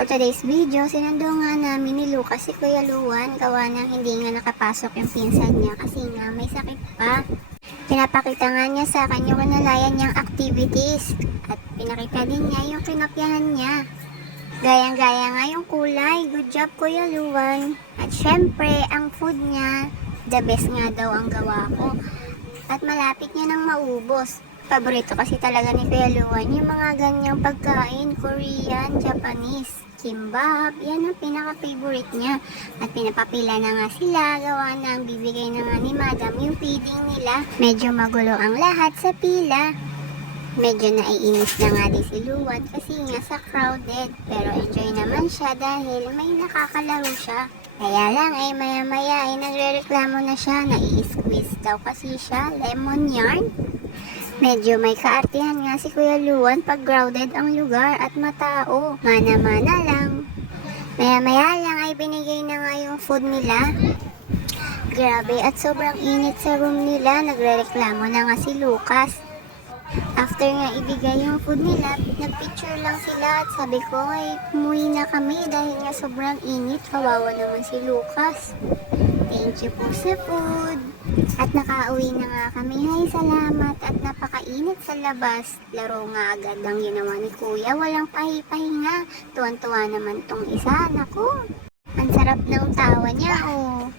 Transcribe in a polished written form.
For today's video, sinundo nga namin ni Lucas si Kuya Luan gawa ng hindi nga nakapasok yung pinsan niya kasi nga may sakit pa. Pinapakita nga niya sa akin yung kanalayan niyang activities at pinakita din niya yung kinopyahan niya. Gayang-gaya nga yung kulay. Good job Kuya Luan. At syempre, ang food niya, the best nga daw ang gawa ko. At malapit niya nang maubos. Paborito kasi talaga ni Kuya Luan yung mga ganyang pagkain, Korean, Japanese, kimbap, yan ang pinaka-favorite niya. At pinapapila na nga sila, gawa ng bibigay na nga ni Madam yung feeding nila. Medyo magulo ang lahat sa pila. Medyo naiinis na nga din si Luan kasi nga sa crowded. Pero enjoy naman siya dahil may nakakalaro siya. Kaya lang ay maya-maya ay nagre-reklamo na siya, nai-squeeze daw kasi siya, lemon yarn. Medyo may kaartihan nga si Kuya Luan pag crowded ang lugar at matao. Mana-mana lang. Maya-maya lang ay binigay na nga yung food nila. Grabe at sobrang init sa room nila. Nagre-reklamo na nga si Lucas. After nga ibigay yung food nila, nagpicture lang sila at sabi ko ay umuwi na kami dahil nga sobrang init. Kawawa naman si Lucas. Thank you po sa food. At nakauwi na nga kami. Hay, salamat. At napakainit sa labas. Laro nga agad ang ginawa ni Kuya. Walang pahi-pahinga. Tuwan-tuwa naman tong isa. Naku, ang sarap ng tawa niya, oh.